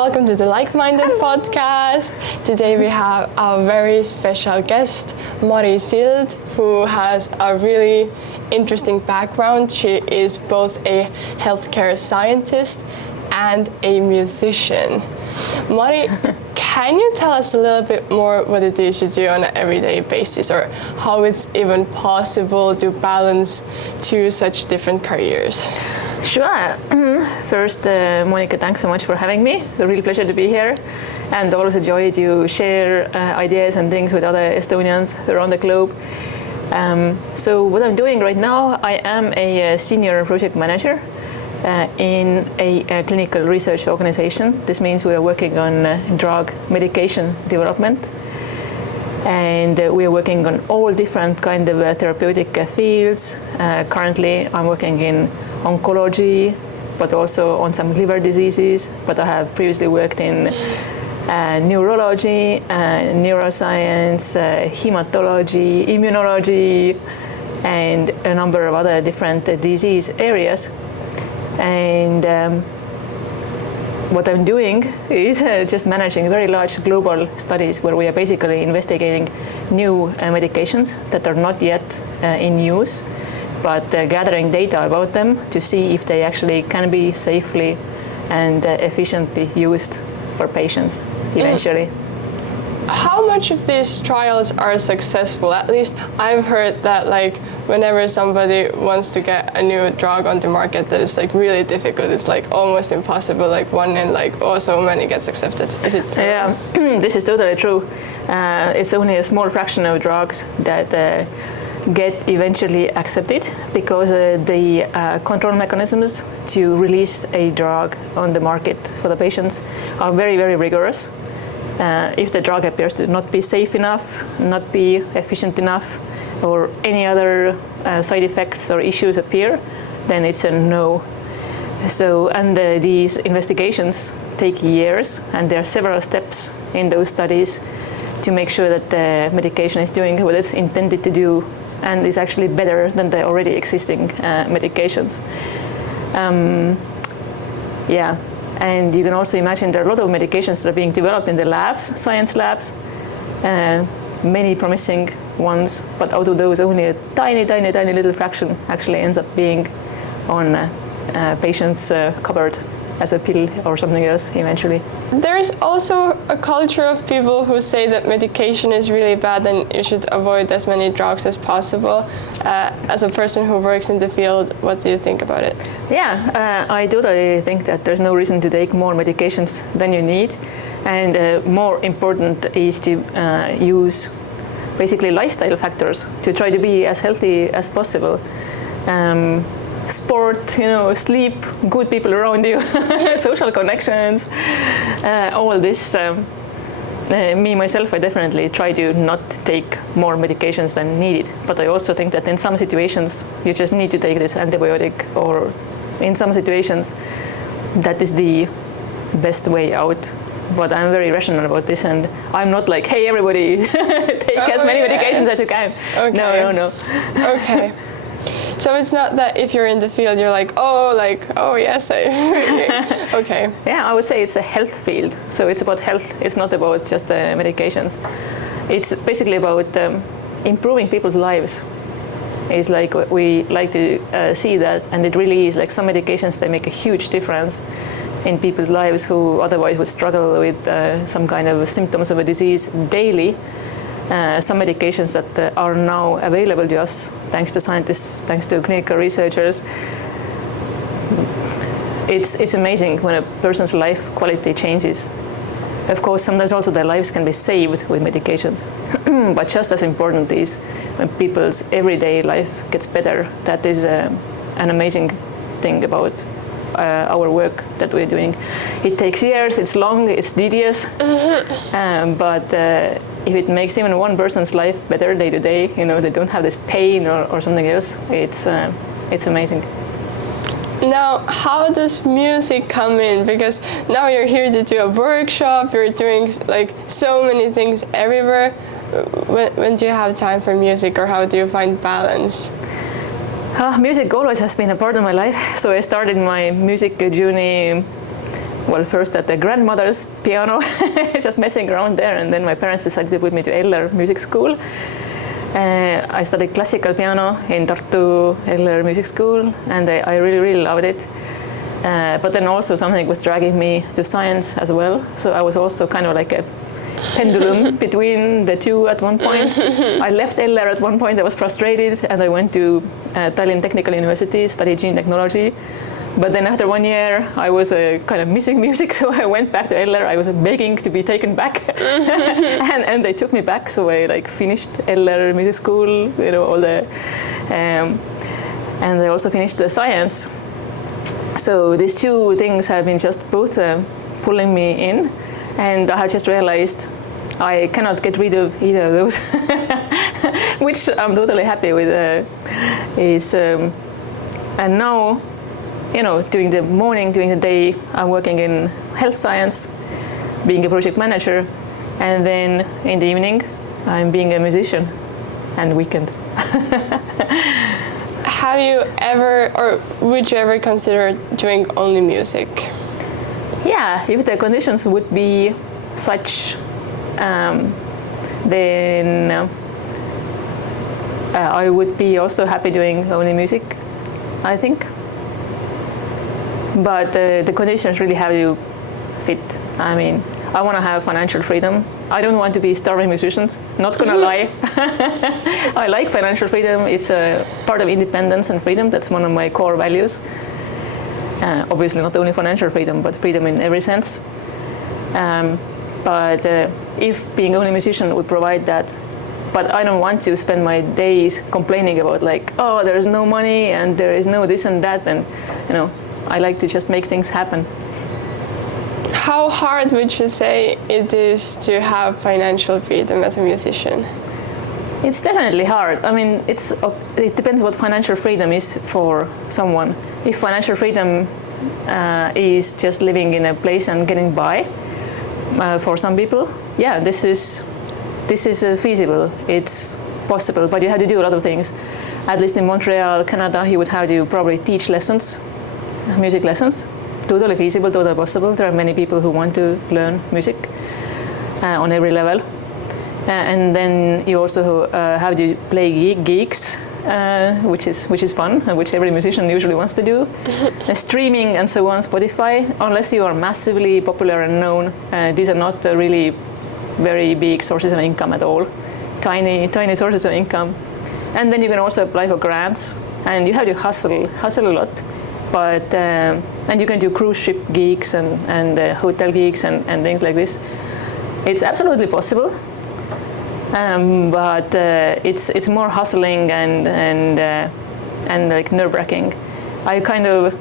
welcome to the Like-Minded podcast. Today we have our very special guest, Sild, who has a really interesting background. She is both a healthcare scientist and a musician. Mari, can you tell us a little bit more what it is you do on an everyday basis, or how it's even possible to balance two such different careers? Sure. First, Monica, thanks so much for having me. A real pleasure to be here, and always a joy to share ideas and things with other Estonians around the globe. So what I'm doing right now, I am a senior project manager in a clinical research organization. This means we are working on drug medication development, and we are working on all different kind of therapeutic fields. Currently, I'm working in oncology, but also on some liver diseases. But I have previously worked in neurology, neuroscience, hematology, immunology, and a number of other different disease areas. And what I'm doing is just managing very large global studies where we are basically investigating new medications that are not yet in use, but gathering data about them to see if they actually can be safely and efficiently used for patients eventually. How much of these trials are successful? At least I've heard that whenever somebody wants to get a new drug on the market, that is really difficult. It's almost impossible. One in so many gets accepted. Is it true? Yeah, this is totally true. It's only a small fraction of drugs that get eventually accepted because the control mechanisms to release a drug on the market for the patients are very, very rigorous. If the drug appears to not be safe enough, not be efficient enough, or any other side effects or issues appear, then it's a no. So, and these investigations take years, and there are several steps in those studies to make sure that the medication is doing what it's intended to do and is actually better than the already existing medications. Yeah. And you can also imagine there are a lot of medications that are being developed in the labs, science labs, many promising ones, but out of those only a tiny little fraction actually ends up being on patients' cupboard as a pill or something else eventually. There is also a culture of people who say that medication is really bad and you should avoid as many drugs as possible. As a person who works in the field, what do you think about it? Yeah, I totally think that there's no reason to take more medications than you need. And more important is to use basically lifestyle factors to try to be as healthy as possible. Sport, sleep, good people around you, social connections, all this. Me, myself, I definitely try to not take more medications than needed. But I also think that in some situations, you just need to take this antibiotic, or in some situations, that is the best way out. But I'm very rational about this, and I'm not like, hey, everybody, take as many medications as you can. Okay. No. Okay. So it's not that if you're in the field, you're oh yes, okay. Yeah, I would say it's a health field. So it's about health. It's not about just medications. It's basically about improving people's lives. It's we like to see that, and it really is some medications, they make a huge difference in people's lives who otherwise would struggle with some kind of symptoms of a disease daily. Some medications that are now available to us, thanks to scientists, thanks to clinical researchers. It's amazing when a person's life quality changes. Of course, sometimes also their lives can be saved with medications. But just as important is when people's everyday life gets better. That is an amazing thing about our work that we're doing. It takes years, it's long, it's tedious, but if it makes even one person's life better day to day, they don't have this pain or something else, it's amazing. Now, how does music come in? Because now you're here to do a workshop, you're doing so many things everywhere. When do you have time for music, or how do you find balance? Music always has been a part of my life. So I started my music journey well, first at the grandmother's piano, just messing around there, and then my parents decided to put me to Eller Music School. I studied classical piano in Tartu Eller Music School, and I really, really loved it. But then also something was dragging me to science as well, so I was also kind of like a pendulum between the two at one point. I left Eller at one point, I was frustrated, and I went to Tallinn Technical University, studied gene technology. But then after 1 year, I was kind of missing music, so I went back to Eller. I was begging to be taken back, and they took me back. So I like finished Eller Music School, you know, all the, and I also finished the science. So these two things have been just both pulling me in, and I have just realized I cannot get rid of either of those, which I'm totally happy with. And now, you know, during the morning, during the day, I'm working in health science, being a project manager, and then in the evening, I'm being a musician, and weekend. Have you ever, or would you ever consider doing only music? Yeah, if the conditions would be such, then I would be also happy doing only music, I think. But the conditions really have to fit. I mean, I want to have financial freedom. I don't want to be starving musicians, not gonna lie. I like financial freedom. It's a part of independence and freedom. That's one of my core values. Obviously not only financial freedom, but freedom in every sense. But if being only a musician would provide that, but I don't want to spend my days complaining about like, oh, there is no money and there is no this and that, and you know, I like to just make things happen. How hard would you say it is to have financial freedom as a musician? It's definitely hard. I mean, it depends what financial freedom is for someone. If financial freedom is just living in a place and getting by, for some people, yeah, this is feasible. It's possible, but you have to do a lot of things. At least in Montreal, Canada, you would have to probably teach lessons, music lessons. Totally feasible, totally possible. There are many people who want to learn music on every level. And then you also have to play gigs, which is fun, and which every musician usually wants to do. Streaming and so on, Spotify, unless you are massively popular and known, these are not really very big sources of income at all. Tiny sources of income. And then you can also apply for grants, and you have to hustle a lot. But and you can do cruise ship gigs and hotel gigs and things like this. It's absolutely possible, but it's more hustling and like nerve-wracking. I kind of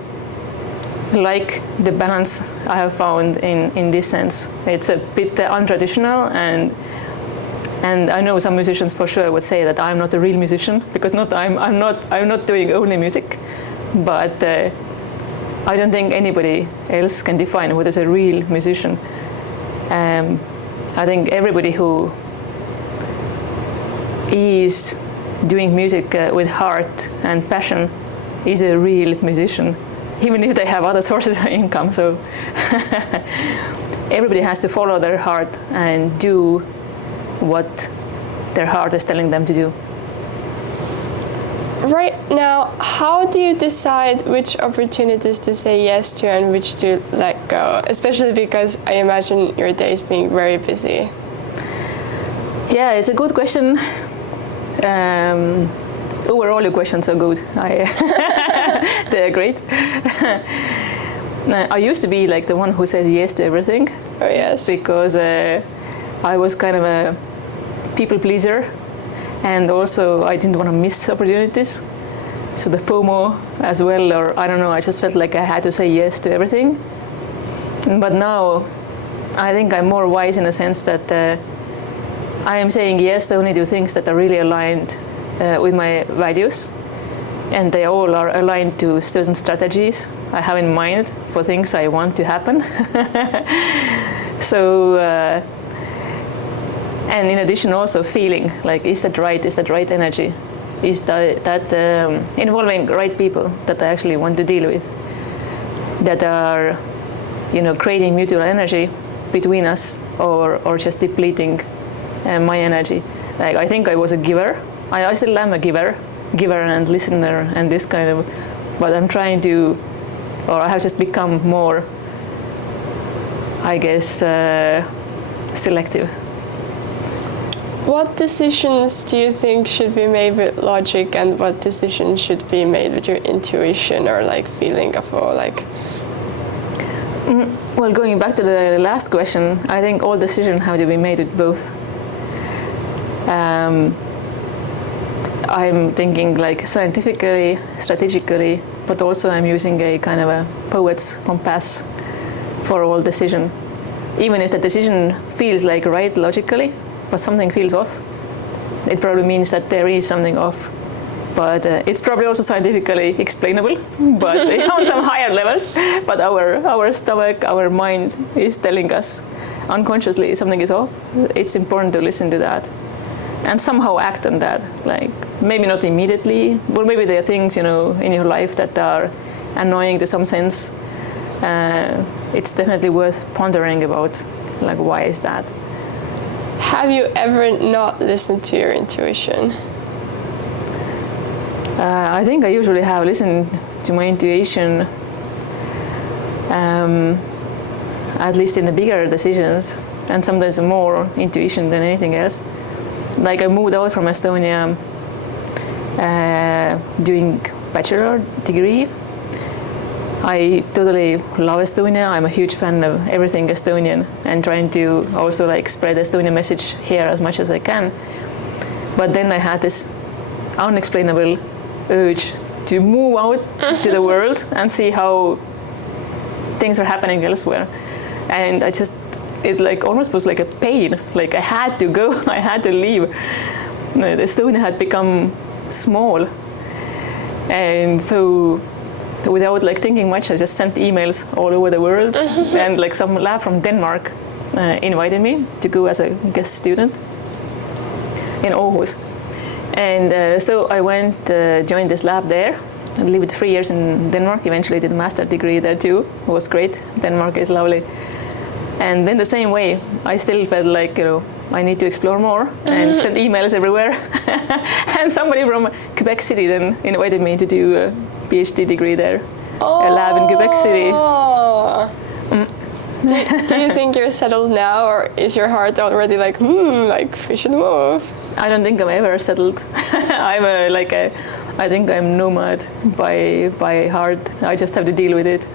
like the balance I have found in this sense. It's a bit untraditional, and I know some musicians for sure would say that I'm not a real musician because I'm not doing only music. But I don't think anybody else can define what is a real musician. I think everybody who is doing music with heart and passion is a real musician, even if they have other sources of income. So everybody has to follow their heart and do what their heart is telling them to do. Right now, how do you decide which opportunities to say yes to and which to let go? Especially because I imagine your days being very busy. Yeah, it's a good question. Overall, your questions are good. They're great. I used to be like the one who says yes to everything. Oh yes. Because I was kind of a people pleaser. And also, I didn't want to miss opportunities. So the FOMO as well, or I don't know, I just felt like I had to say yes to everything. But now, I think I'm more wise in a sense that I am saying yes only to things that are really aligned with my values. And they all are aligned to certain strategies I have in mind for things I want to happen. So, and in addition, also feeling like, is that right energy? Is that involving right people that I actually want to deal with, that are creating mutual energy between us, or just depleting my energy. Like, I think I was a giver. I still am a giver and listener and this kind of, but I'm trying to, or I have just become more, I guess, selective. What decisions do you think should be made with logic, and what decisions should be made with your intuition or like feeling of Well, going back to the last question, I think all decisions have to be made with both. I'm thinking like scientifically, strategically, but also I'm using a kind of a poet's compass for all decision. Even if the decision feels like right logically, but something feels off, it probably means that there is something off. But it's probably also scientifically explainable, but on some higher levels. But our stomach, our mind is telling us unconsciously something is off. It's important to listen to that and somehow act on that. Like, maybe not immediately, but maybe there are things in your life that are annoying to some sense. It's definitely worth pondering about, like, why is that? Have you ever not listened to your intuition? I think I usually have listened to my intuition, at least in the bigger decisions, and sometimes more intuition than anything else. Like, I moved out from Estonia doing bachelor degree. I totally love Estonia. I'm a huge fan of everything Estonian and trying to also like spread the Estonian message here as much as I can. But then I had this unexplainable urge to move out to the world and see how things are happening elsewhere. And it's like almost was like a pain. Like, I had to go, I had to leave. Estonia had become small. And so without like thinking much, I just sent emails all over the world. And like some lab from Denmark invited me to go as a guest student in Aarhus. And so I went, joined this lab there, and lived 3 years in Denmark, eventually did a master degree there too. It was great. Denmark is lovely. And then the same way, I still felt like, I need to explore more and send emails everywhere. And somebody from Quebec City then invited me to do a PhD degree there, a lab in Quebec City. Do you think you're settled now, or is your heart already like, we should move? I don't think I'm ever settled. I think I'm nomad by heart. I just have to deal with it.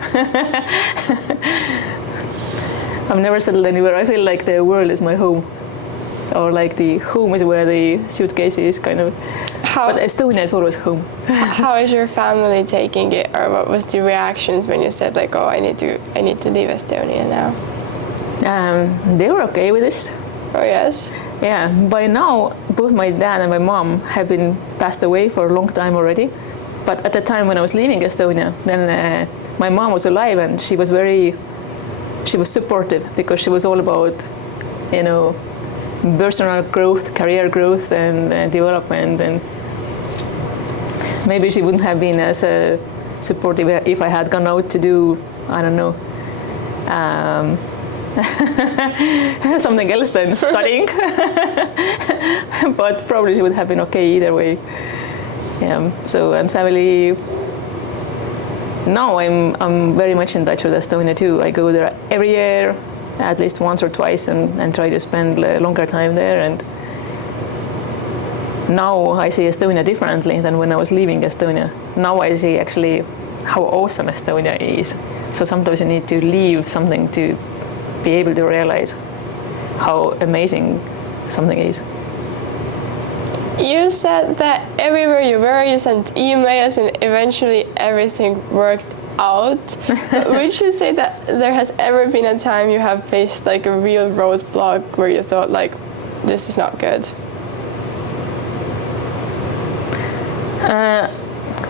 I'm never settled anywhere. I feel like the world is my home, or like the home is where the suitcase is, kind of. But Estonia is always home. How is your family taking it, or what was the reactions when you said like, I need to leave Estonia now? They were okay with this. Oh yes. Yeah. By now, both my dad and my mom have been passed away for a long time already. But at the time when I was leaving Estonia, then my mom was alive, and she was supportive, because she was all about, personal growth, career growth, and development. And maybe she wouldn't have been as supportive if I had gone out to do, I don't know, something else than studying. But probably she would have been okay either way. Yeah. So, and family. Now I'm very much in touch with Estonia too. I go there every year, at least once or twice, and try to spend a longer time there. And now I see Estonia differently than when I was leaving Estonia. Now I see actually how awesome Estonia is. So sometimes you need to leave something to be able to realize how amazing something is. You said that everywhere you were, you sent emails and eventually everything worked out. But would you say that there has ever been a time you have faced like a real roadblock where you thought like, this is not good?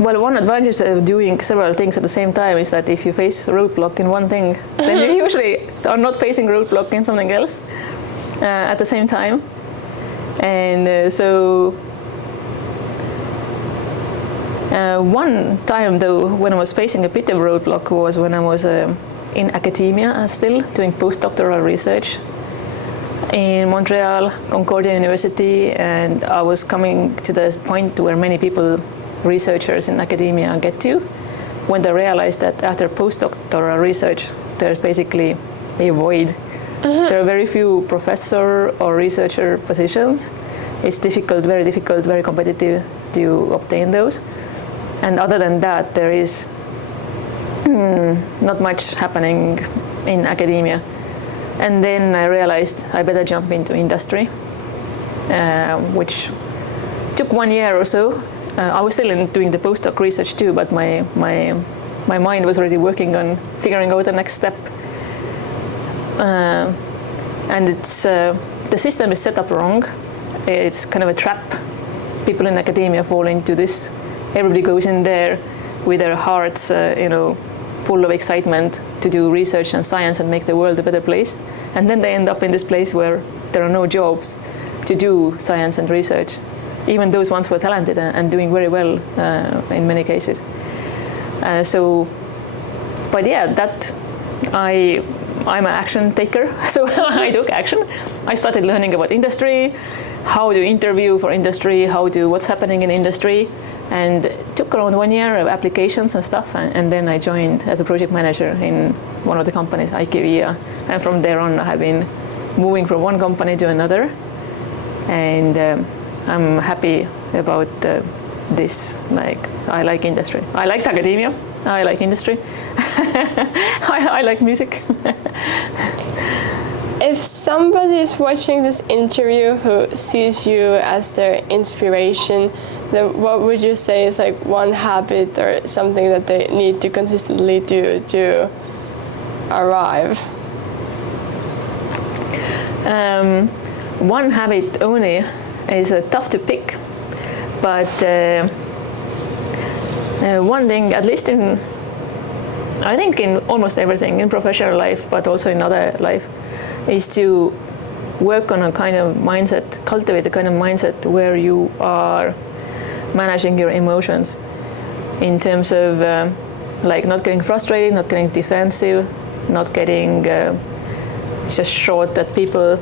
Well, one advantage of doing several things at the same time is that if you face a roadblock in one thing, then you usually are not facing roadblock in something else at the same time. And so one time though, when I was facing a bit of a roadblock, was when I was in academia still, doing postdoctoral research in Montreal, Concordia University, and I was coming to this point where many people, researchers in academia, get to, when they realized that after postdoctoral research, there's basically a void. There are very few professor or researcher positions. It's difficult, very competitive to obtain those. And other than that, there is not much happening in academia. And then I realized I better jump into industry, which took 1 year or so. I was still doing the postdoc research too, but my mind was already working on figuring out the next step. And it's the system is set up wrong. It's kind of a trap. People in academia fall into this. Everybody goes in there with their hearts, full of excitement to do research and science and make the world a better place. And then they end up in this place where there are no jobs to do science and research. Even those ones who are talented and doing very well in many cases. But yeah, that I'm an action taker, so I took action. I started learning about industry, how to interview for industry, what's happening in industry, and it took around 1 year of applications and stuff, and then I joined as a project manager in one of the companies, IKEA, and from there on I have been moving from one company to another, and I'm happy about this. I like industry. I liked academia. I like industry. I like music. If somebody is watching this interview who sees you as their inspiration, then what would you say is like one habit or something that they need to consistently do to arrive? One habit only is tough to pick, but one thing, at least I think in almost everything, in professional life, but also in other life, is to work on a kind of mindset, cultivate a kind of mindset where you are managing your emotions in terms of not getting frustrated, not getting defensive, not getting just short at people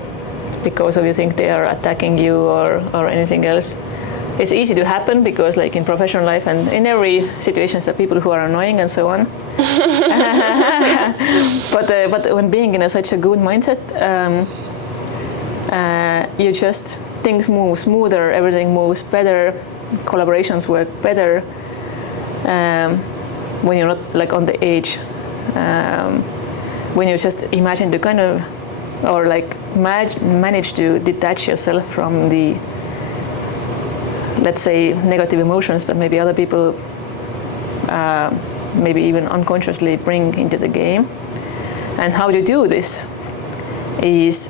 because of you think they are attacking you or anything else. It's easy to happen because like in professional life and in every situation there are people who are annoying and so on. But when being in such a good mindset, things move smoother, everything moves better, collaborations work better when you're not like on the edge. When you just imagine to kind of, or like manage to detach yourself from the, let's say, negative emotions that maybe other people maybe even unconsciously bring into the game. And how to do this is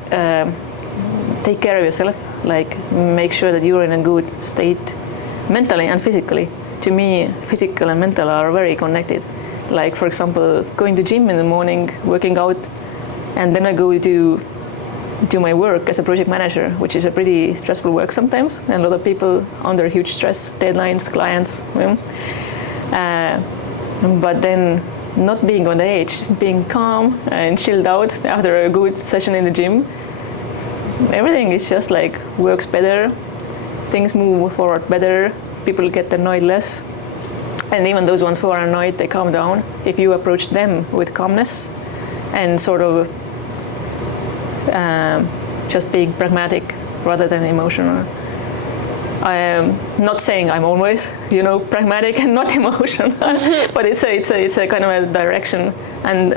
take care of yourself, like make sure that you're in a good state mentally and physically. To me, physical and mental are very connected. Like, for example, going to gym in the morning, working out, and then I go to do my work as a project manager, which is a pretty stressful work sometimes, and a lot of people under huge stress, deadlines, clients. But then not being on the edge, being calm and chilled out after a good session in the gym. Everything is just like works better, things move forward better, people get annoyed less. And even those ones who are annoyed, they calm down. If you approach them with calmness and sort of just being pragmatic rather than emotional. I am not saying I'm always, pragmatic and not emotional, but it's a kind of a direction. And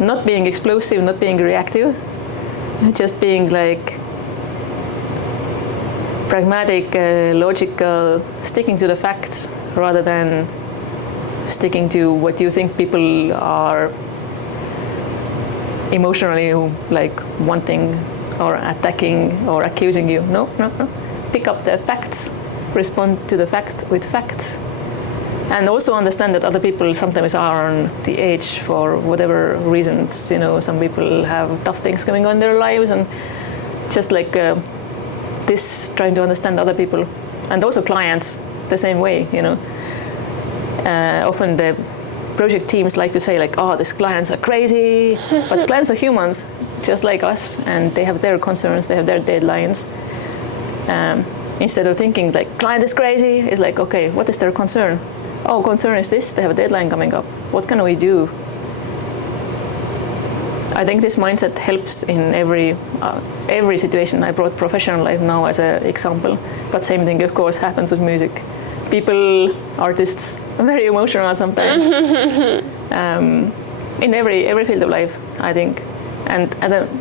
not being explosive, not being reactive, just being like pragmatic, logical, sticking to the facts rather than sticking to what you think people are emotionally like wanting or attacking or accusing you. No. Pick up the facts, respond to the facts with facts. And also understand that other people sometimes are on the edge for whatever reasons. Some people have tough things going on in their lives, and just like this, trying to understand other people and also clients the same way. often the project teams like to say like, oh, these clients are crazy, but clients are humans just like us, and they have their concerns, they have their deadlines. Instead of thinking like client is crazy, it's like, okay, what is their concern? Oh, concern is this, they have a deadline coming up. What can we do? I think this mindset helps in every situation. I brought professional life now as an example, but same thing of course happens with music. People, artists, are very emotional sometimes. In every field of life, I think. And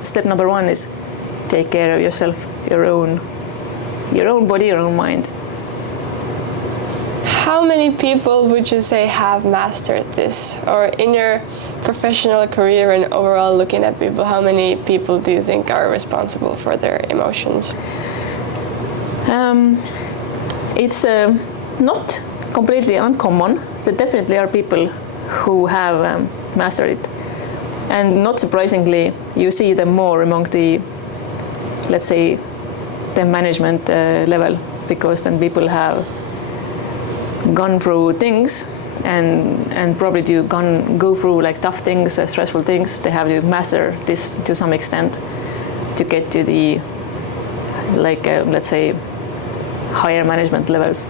step number one is take care of yourself, your own body, your own mind. How many people would you say have mastered this? Or in your professional career and overall looking at people, how many people do you think are responsible for their emotions? It's not completely uncommon. There definitely are people who have mastered it. And not surprisingly, you see them more among the, let's say, the management level, because then people have gone through things and probably go through like tough things, stressful things. They have to master this to some extent to get to the, like, let's say, higher management levels.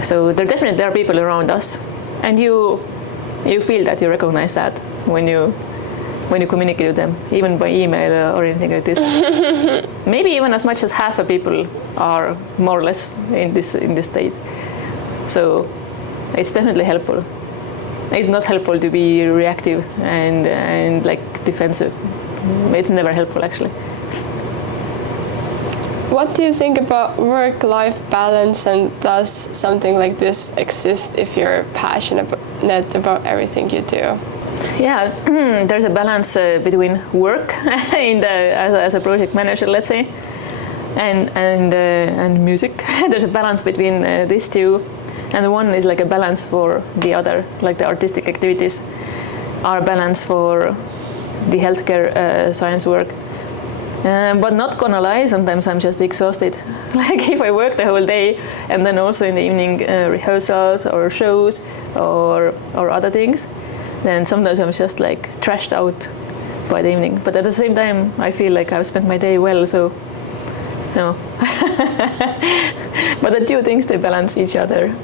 So there are people around us, and you feel that, you recognize that when you communicate with them, even by email or anything like this. Maybe even as much as half of people are more or less in this state. So it's definitely helpful. It's not helpful to be reactive and like defensive. It's never helpful actually. What do you think about work-life balance, and does something like this exist if you're passionate about everything you do? Yeah, there's a balance between work as a project manager, let's say, and music. There's a balance between these two, and one is like a balance for the other, like the artistic activities are a balance for the healthcare science work. But not gonna lie, sometimes I'm just exhausted. Like if I work the whole day and then also in the evening rehearsals or shows or other things, then sometimes I'm just like trashed out by the evening. But at the same time, I feel like I've spent my day well, so no. But the two things, they balance each other.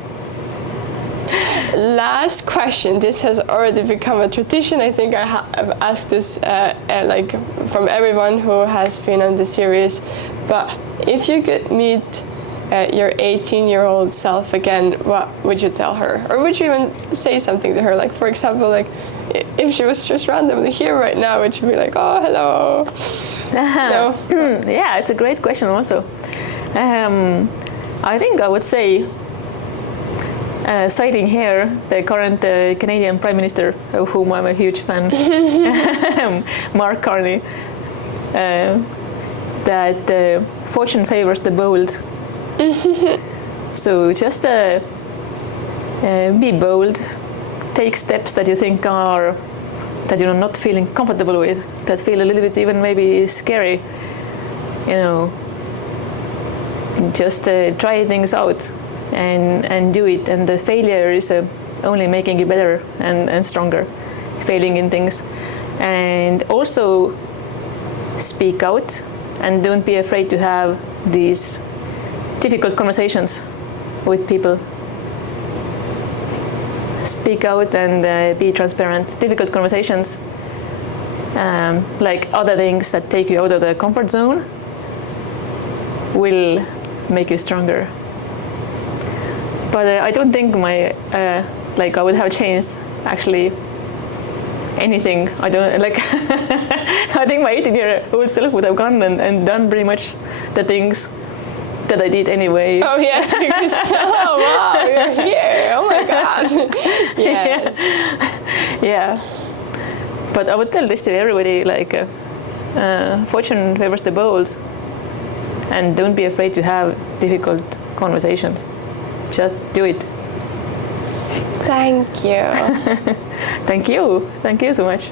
Last question. This has already become a tradition. I think I've asked this like from everyone who has been on the series. But if you could meet your 18-year-old self again, what would you tell her? Or would you even say something to her? Like, for example, like if she was just randomly here right now, would you be like, oh, hello? No? Yeah, it's a great question also. I think I would say, citing here the current Canadian Prime Minister, of whom I'm a huge fan, Mark Carney, that fortune favors the bold. So just be bold, take steps that you think are, that you're not feeling comfortable with, that feel a little bit even maybe scary, just try things out. And do it, and the failure is only making you better and stronger, failing in things. And also speak out, and don't be afraid to have these difficult conversations with people. Speak out and be transparent. Difficult conversations, like other things that take you out of the comfort zone, will make you stronger. But I don't think I would have changed actually anything. I don't like. I think my 18-year-old self would have gone and done pretty much the things that I did anyway. Oh yes, because oh wow, you're here. Oh my god. Yes. Yeah. But I would tell this to everybody, like, fortune favors the bold, and don't be afraid to have difficult conversations. Just do it. Thank you. Thank you. Thank you so much.